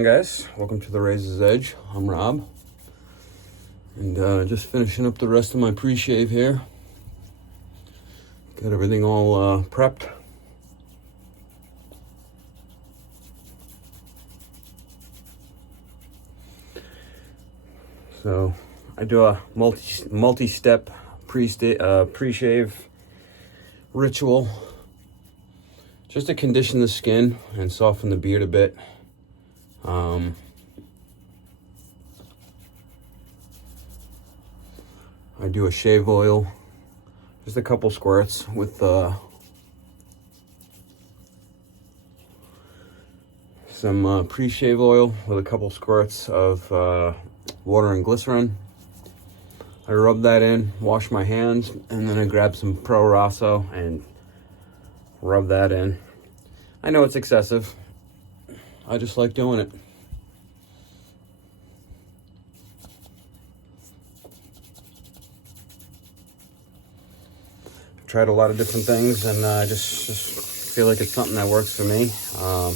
on, guys? Welcome to the Razor's Edge. I'm Rob, and just finishing up the rest of my pre-shave here. Got everything all prepped. So I do a multi-step pre-shave ritual just to condition the skin and soften the beard a bit. I do a shave oil, just a couple squirts with some pre-shave oil with a couple squirts of water and glycerin. I rub that in, wash my hands, and then I grab some Pro Rosso and rub that in. I know it's excessive. I just like doing it. Tried a lot of different things, and I just feel like it's something that works for me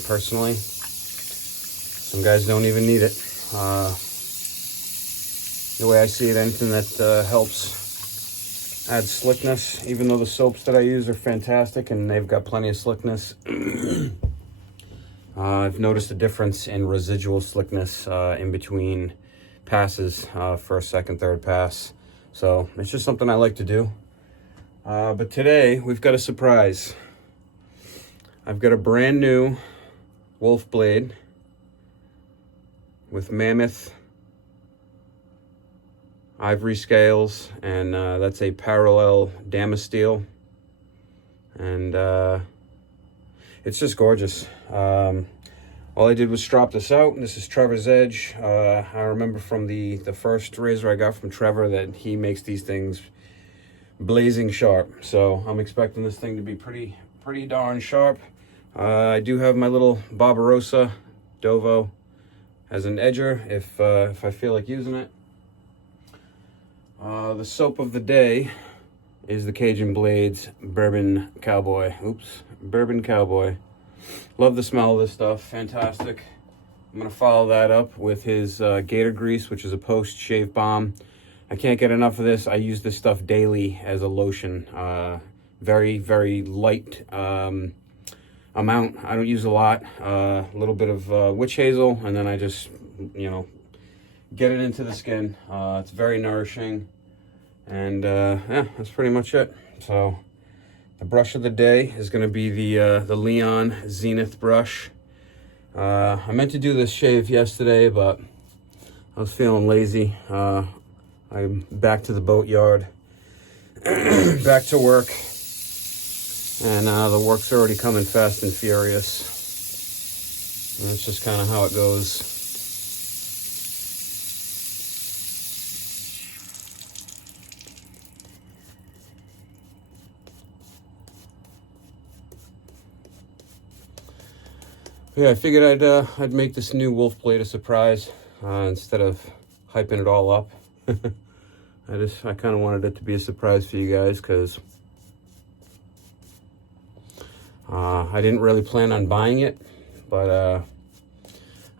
personally. Some guys don't even need it. The way I see it, anything that helps add slickness, even though the soaps that I use are fantastic and they've got plenty of slickness, I've noticed a difference in residual slickness in between passes, first, second, third pass. So it's just something I like to do. But today we've got a surprise. I've got a brand new WoolfBlade with mammoth ivory scales, and that's a parallel damasteel, and it's just gorgeous. All I did was strap this out, and this is Trevor's Edge. I remember from the first razor I got from Trevor that he makes these things blazing sharp, so I'm expecting this thing to be pretty darn sharp. I do have my little Barbarossa Dovo as an edger if I feel like using it. The soap of the day is the CAJUN Blades Bourbon Cowboy. Bourbon Cowboy. Love the smell of this stuff. Fantastic. I'm going to follow that up with his Gator Grease, which is a post-shave balm. I can't get enough of this. I use this stuff daily as a lotion. Very, very light amount. I don't use a lot. A little bit of witch hazel, and then I just, get it into the skin. It's very nourishing, and yeah, that's pretty much it. So the brush of the day is going to be the Leon Zenith brush. I meant to do this shave yesterday, but I was feeling lazy. I'm back to the boatyard, back to work, and the work's already coming fast and furious. And that's just kind of how it goes. Yeah, I figured I'd make this new WoolfBlade a surprise instead of hyping it all up. I kind of wanted it to be a surprise for you guys, because I didn't really plan on buying it, but I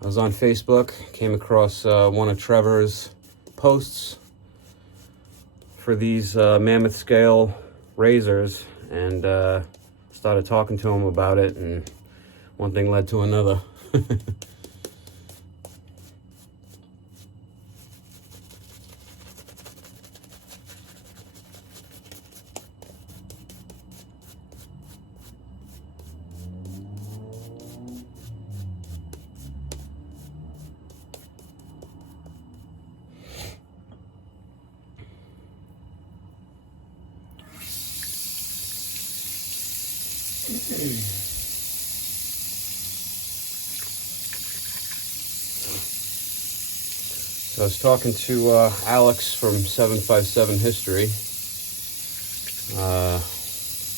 was on Facebook, came across one of Trevor's posts for these mammoth scale razors, and started talking to him about it, and one thing led to another. So I was talking to Alex from 757 History,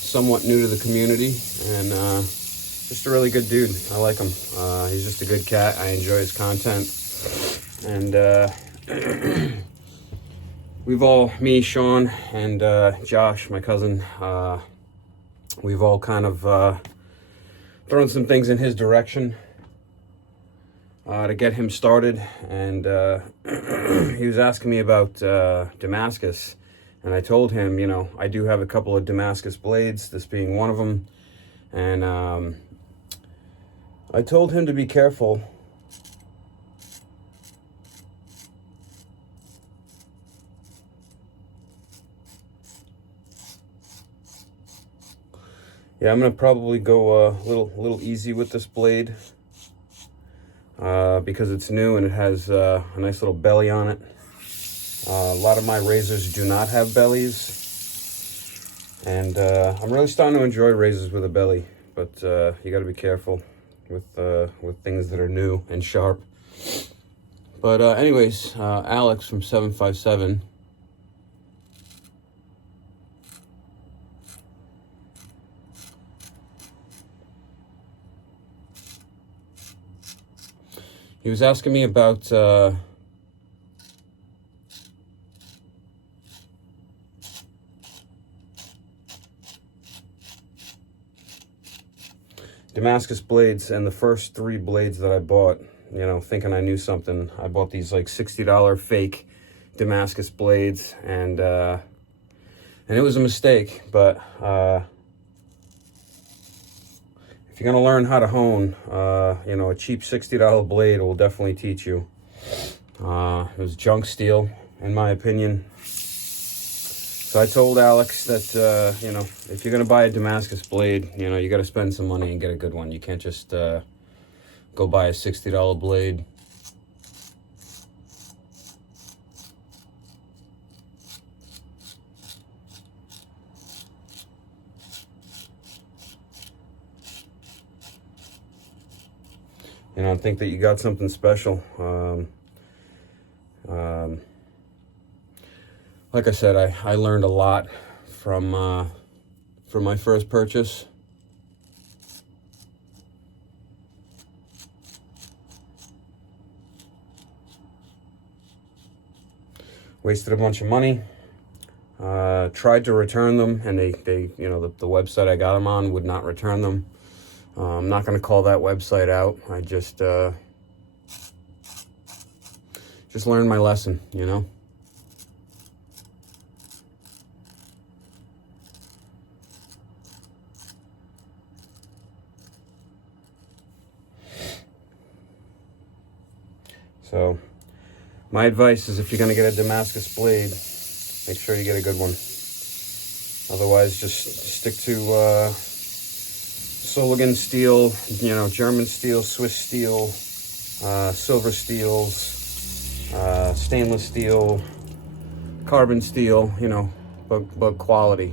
somewhat new to the community, and just a really good dude. I like him. He's just a good cat. I enjoy his content. And we've all, me, Sean, and Josh, my cousin, we've all kind of thrown some things in his direction. to get him started, and he was asking me about Damascus, and I told him, you know, I do have a couple of Damascus blades, this being one of them, and I told him to be careful. Yeah, I'm gonna probably go a little easy with this blade because it's new and it has a nice little belly on it. A lot of my razors do not have bellies, and I'm really starting to enjoy razors with a belly, but you got to be careful with things that are new and sharp. But anyways, Alex from 757. He was asking me about Damascus blades, and the first 3 blades that I bought, you know, thinking I knew something. I bought these like $60 fake Damascus blades, and it was a mistake, but if you're gonna learn how to hone, you know, a cheap $60 blade will definitely teach you. It was junk steel, in my opinion. So I told Alex that, you know, if you're gonna buy a Damascus blade, you know, you gotta spend some money and get a good one. You can't just go buy a $60 blade. You know, think that you got something special. Like I said, I learned a lot from my first purchase. Wasted a bunch of money. Tried to return them, and they you know, the website I got them on would not return them. I'm not going to call that website out. I just learned my lesson, you know. So my advice is, if you're going to get a Damascus blade, make sure you get a good one. Otherwise, just stick to Soligan steel, you know, German steel, Swiss steel, silver steels, stainless steel, carbon steel, you know, but quality.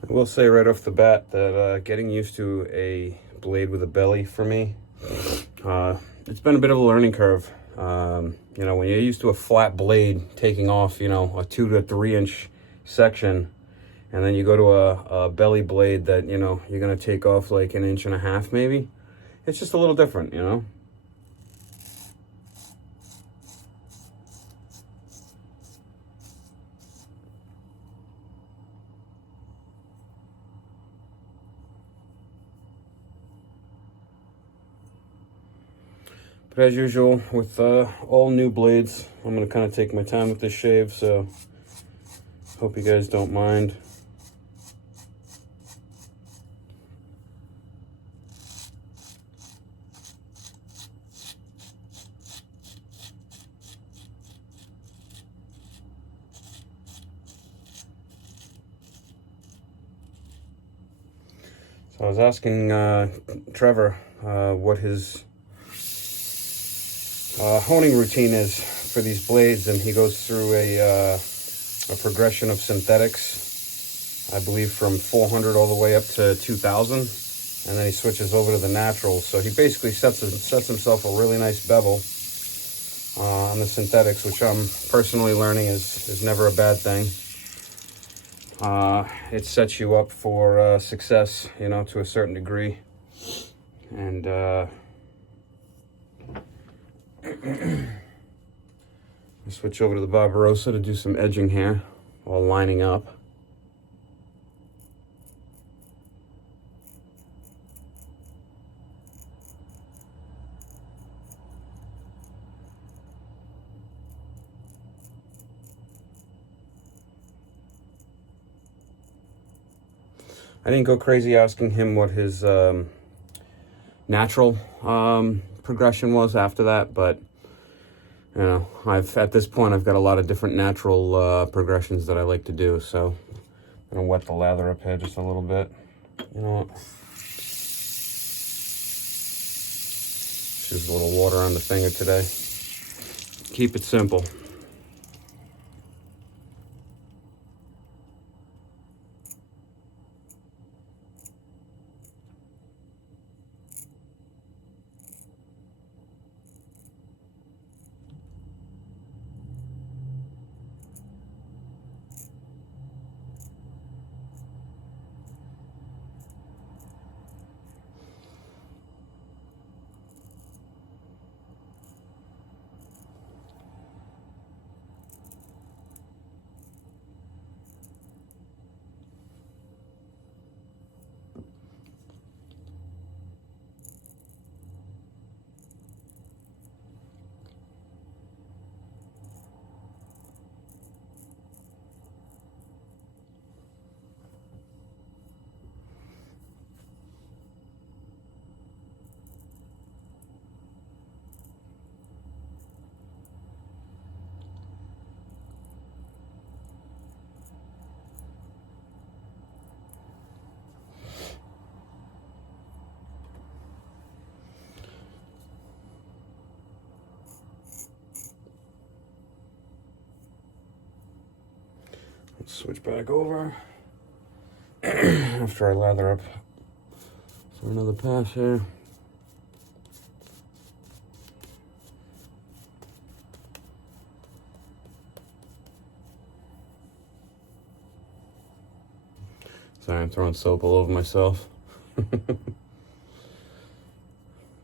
I will say right off the bat that getting used to a blade with a belly for me, it's been a bit of a learning curve. You know, when you're used to a flat blade taking off, you know, a 2 to 3 inch section, and then you go to a belly blade that, you know, you're going to take off like 1.5 inches maybe, it's just a little different, you know. But as usual, with all new blades, I'm going to kind of take my time with this shave, so hope you guys don't mind. So I was asking Trevor what his honing routine is for these blades, and he goes through a progression of synthetics, I believe from 400 all the way up to 2000, and then he switches over to the naturals. So he basically sets himself a really nice bevel on the synthetics, which I'm personally learning is never a bad thing. It sets you up for success, you know, to a certain degree. And switch over to the Barbarossa to do some edging here while lining up. I didn't go crazy asking him what his natural progression was after that, but you know, at this point I've got a lot of different natural progressions that I like to do. So I'm gonna wet the lather up here just a little bit. You know what? Just a little water on the finger today. Keep it simple. Let's switch back over after I lather up for another pass here. Sorry, I'm throwing soap all over myself.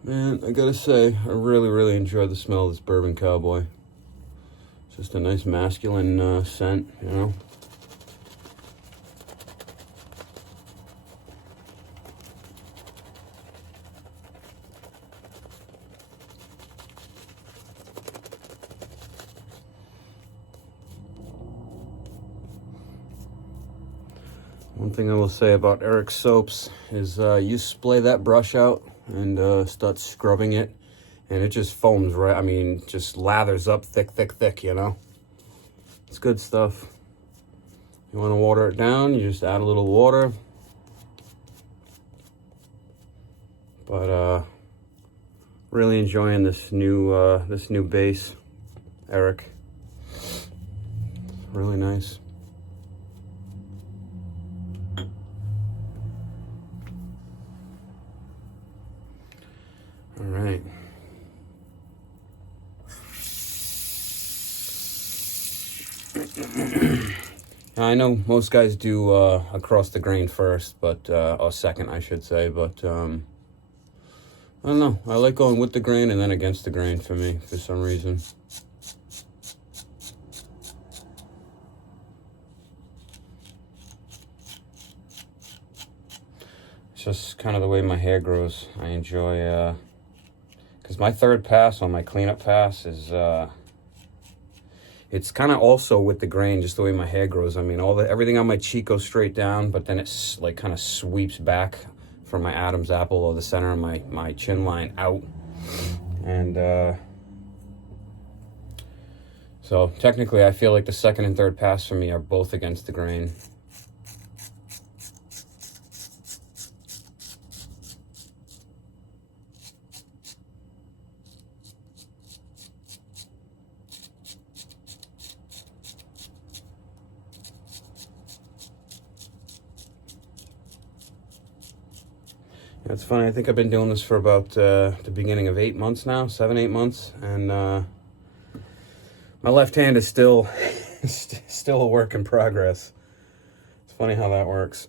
Man, I gotta say, I really enjoy the smell of this Bourbon Cowboy. It's just a nice masculine scent, you know? One thing I will say about Eric's soaps is you splay that brush out and start scrubbing it, and it just foams right, I mean, just lathers up thick, you know? It's good stuff. You want to water it down, you just add a little water. But really enjoying this new base, Eric. Really nice. All right. I know most guys do across the grain first, but or second, I should say. But I don't know. I like going with the grain and then against the grain for me, for some reason. It's just kind of the way my hair grows. I enjoy, because my third pass on my cleanup pass is, it's kind of also with the grain, just the way my hair grows. I mean, everything on my cheek goes straight down, but then it's like kind of sweeps back from my Adam's apple or the center of my chin line out. And so technically I feel like the second and third pass for me are both against the grain. It's funny, I think I've been doing this for about the beginning of 8 months now, 7, 8 months, and my left hand is still still a work in progress. It's funny how that works.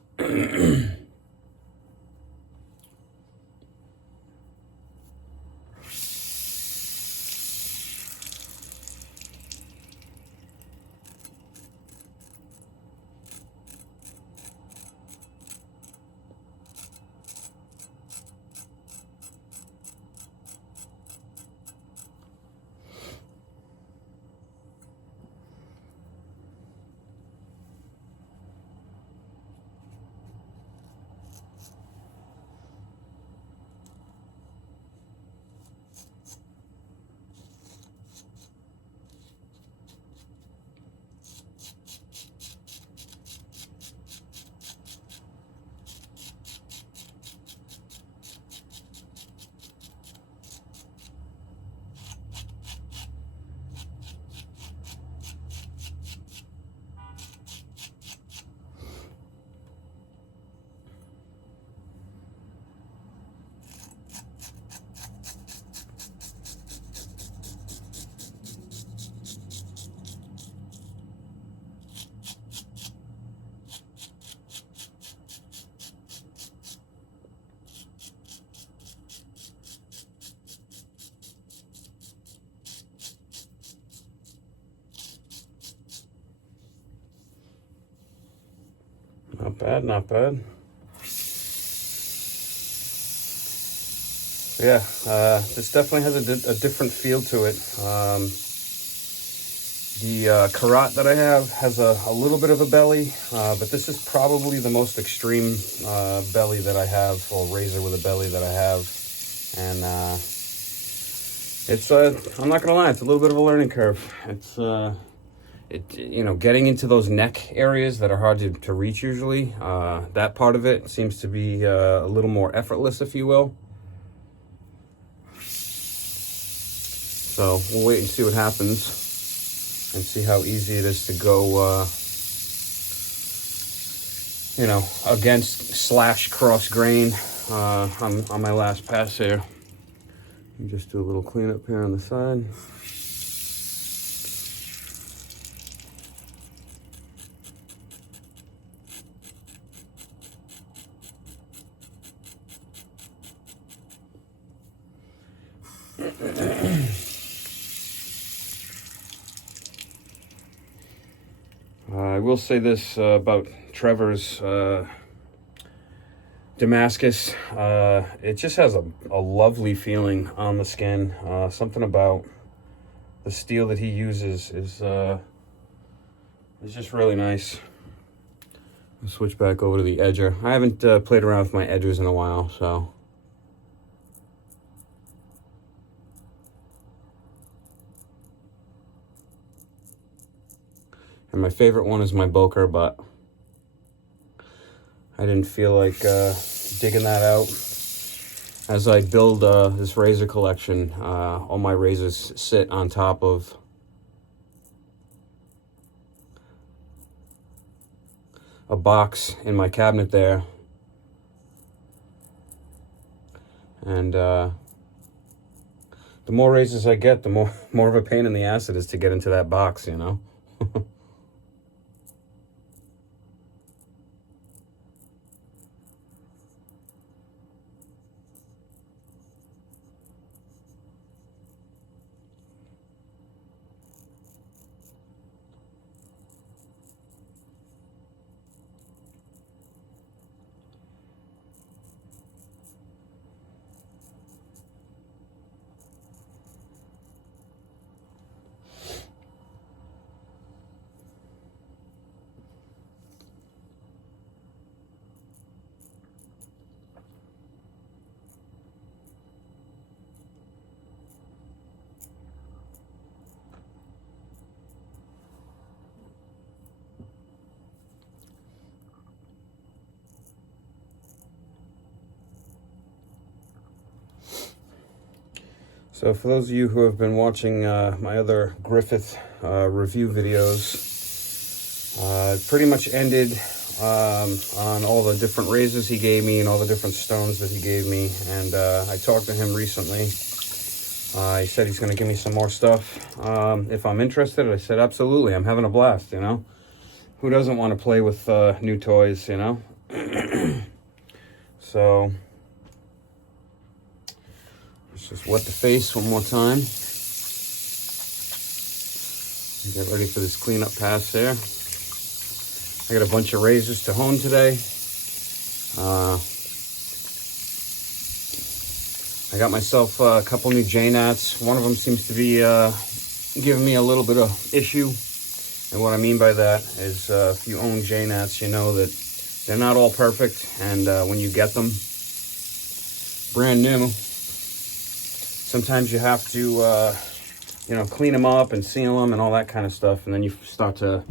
Not bad, not bad. Yeah, this definitely has a different feel to it. The Karat that I have has a little bit of a belly, but this is probably the most extreme belly that I have, or razor with a belly that I have. And it's, I'm not gonna lie, it's a little bit of a learning curve. It's, you know, getting into those neck areas that are hard to reach usually, that part of it seems to be a little more effortless, if you will. So we'll wait and see what happens and see how easy it is to go, you know, against / cross grain on my last pass here. Just do a little cleanup here on the side. I will say this about Trevor's Damascus. It just has a lovely feeling on the skin. Something about the steel that he uses is just really nice. I'll switch back over to the edger. I haven't played around with my edgers in a while, so. And my favorite one is my Boker, but I didn't feel like digging that out. As I build this razor collection, all my razors sit on top of a box in my cabinet there. And the more razors I get, the more of a pain in the ass it is to get into that box, you know? So for those of you who have been watching my other Griffith review videos, it pretty much ended on all the different razors he gave me and all the different stones that he gave me. And I talked to him recently. He said he's going to give me some more stuff. If I'm interested, I said, absolutely. I'm having a blast, you know. Who doesn't want to play with new toys, you know? So, let's just wet the face one more time. Get ready for this cleanup pass there. I got a bunch of razors to hone today. I got myself a couple new J-Nats. One of them seems to be giving me a little bit of issue. And what I mean by that is if you own J-Nats, you know that they're not all perfect. And when you get them brand new, sometimes you have to, you know, clean them up and seal them and all that kind of stuff. And then you start to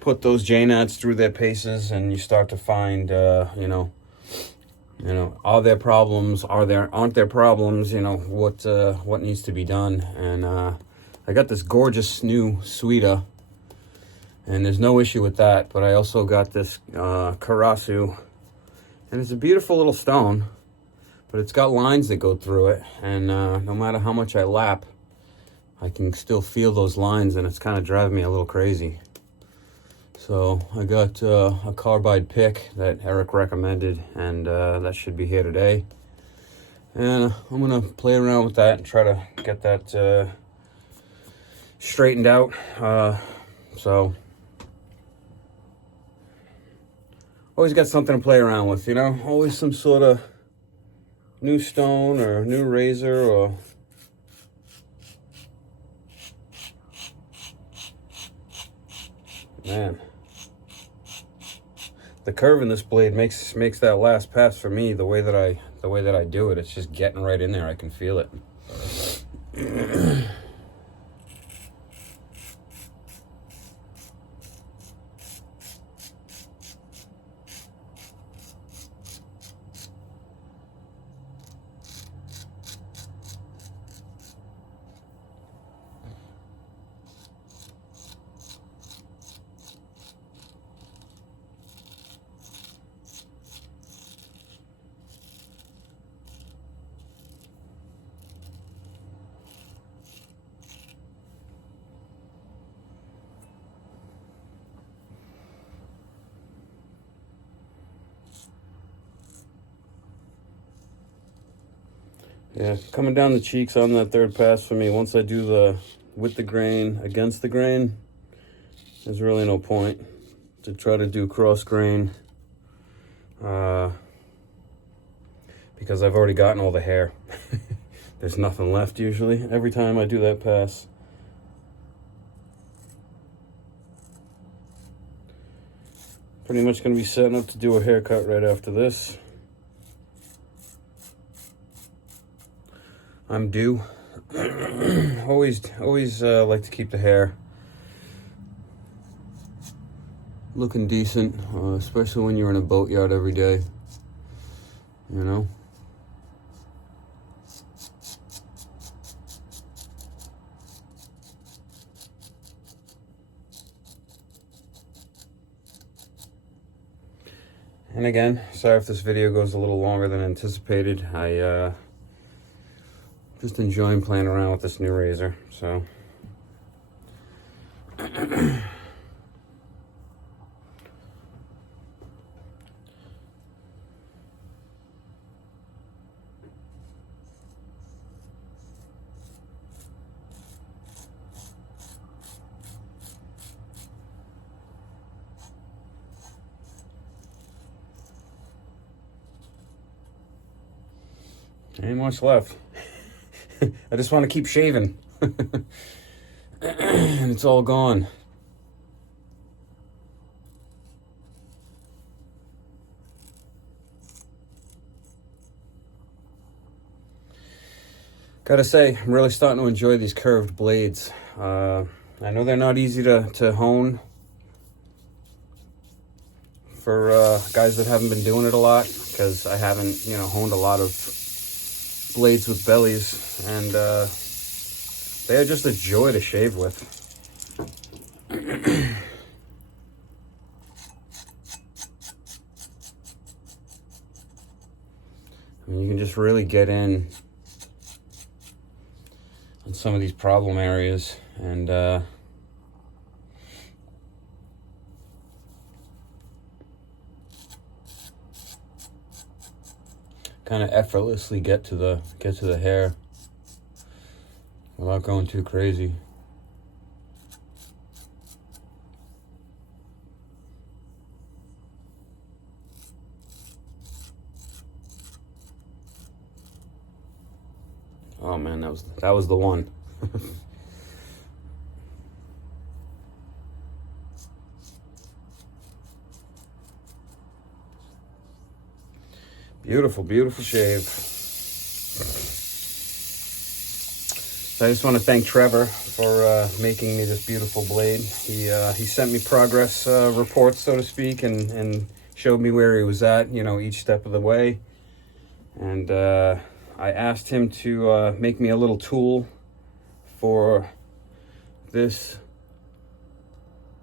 put those J-Nats through their paces and you start to find, you know, are there problems? Aren't there problems? You know, what needs to be done? And I got this gorgeous new Suida, and there's no issue with that. But I also got this Karasu, and it's a beautiful little stone, but it's got lines that go through it, and no matter how much I lap, I can still feel those lines, and it's kind of driving me a little crazy. So I got a carbide pick that Eric recommended, and that should be here today. And I'm gonna play around with that and try to get that straightened out. So always got something to play around with, you know? Always some sort of new stone or new razor or... Man. The curve in this blade makes that last pass for me the way that I do it. It's just getting right in there. I can feel it. Yeah, coming down the cheeks on that third pass for me, once I do the with the grain, against the grain, there's really no point to try to do cross grain because I've already gotten all the hair. There's nothing left usually every time I do that pass. Pretty much going to be setting up to do a haircut right after this. I'm due. always like to keep the hair looking decent, especially when you're in a boatyard every day, you know? And again, sorry if this video goes a little longer than anticipated. I just enjoying playing around with this new razor, so. Ain't much left. I just want to keep shaving. And it's all gone. Gotta say, I'm really starting to enjoy these curved blades. I know they're not easy to hone for guys that haven't been doing it a lot, because I haven't, you know, honed a lot of blades with bellies, and they are just a joy to shave with. And you can just really get in on some of these problem areas and kind of effortlessly get to the hair without going too crazy. Oh man, that was the one. Beautiful, beautiful shave. So I just want to thank Trevor for making me this beautiful blade. He sent me progress reports, so to speak, and showed me where he was at, you know, each step of the way. And I asked him to make me a little tool for this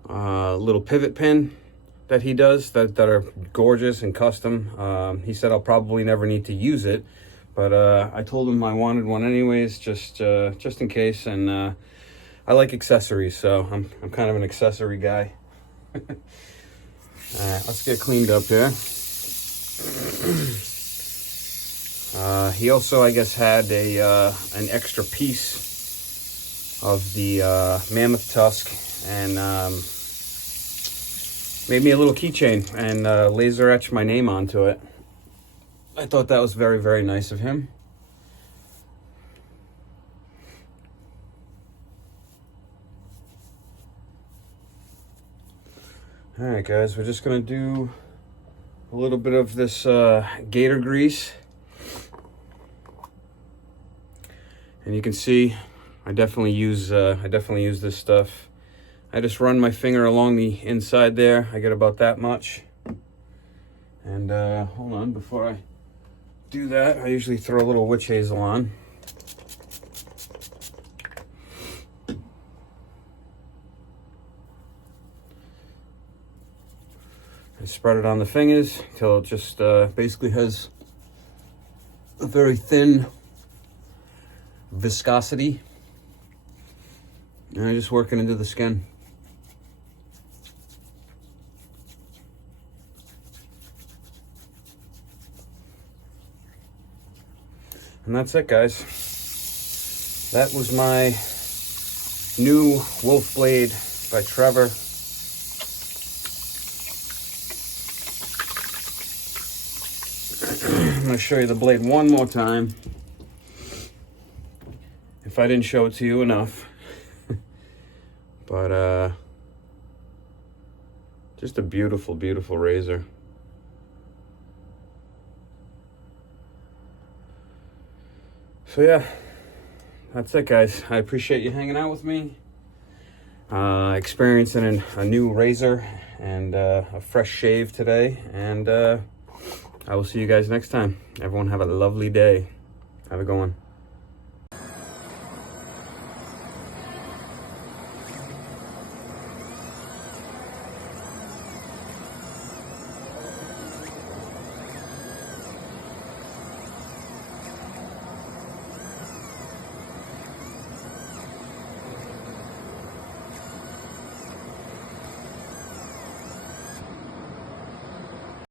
little pivot pin that he does that are gorgeous and custom. He said I'll probably never need to use it, but I told him I wanted one anyways, just in case. And I like accessories, so I'm kind of an accessory guy. All right, let's get cleaned up here. He also, I guess, had an extra piece of the mammoth tusk and made me a little keychain and laser etched my name onto it. I thought that was very, very nice of him. All right, guys, we're just gonna do a little bit of this gator grease. And you can see, I definitely use this stuff. I just run my finger along the inside there. I get about that much. And hold on, before I do that, I usually throw a little witch hazel on. I spread it on the fingers until it just basically has a very thin viscosity, and I just work it into the skin. And that's it, guys. That was my new WoolfBlade by Trevor. I'm going to show you the blade one more time, if I didn't show it to you enough. But just a beautiful, beautiful razor. So yeah, that's it, guys. I appreciate you hanging out with me, experiencing a new razor and a fresh shave today. And I will see you guys next time. Everyone have a lovely day. Have a good one.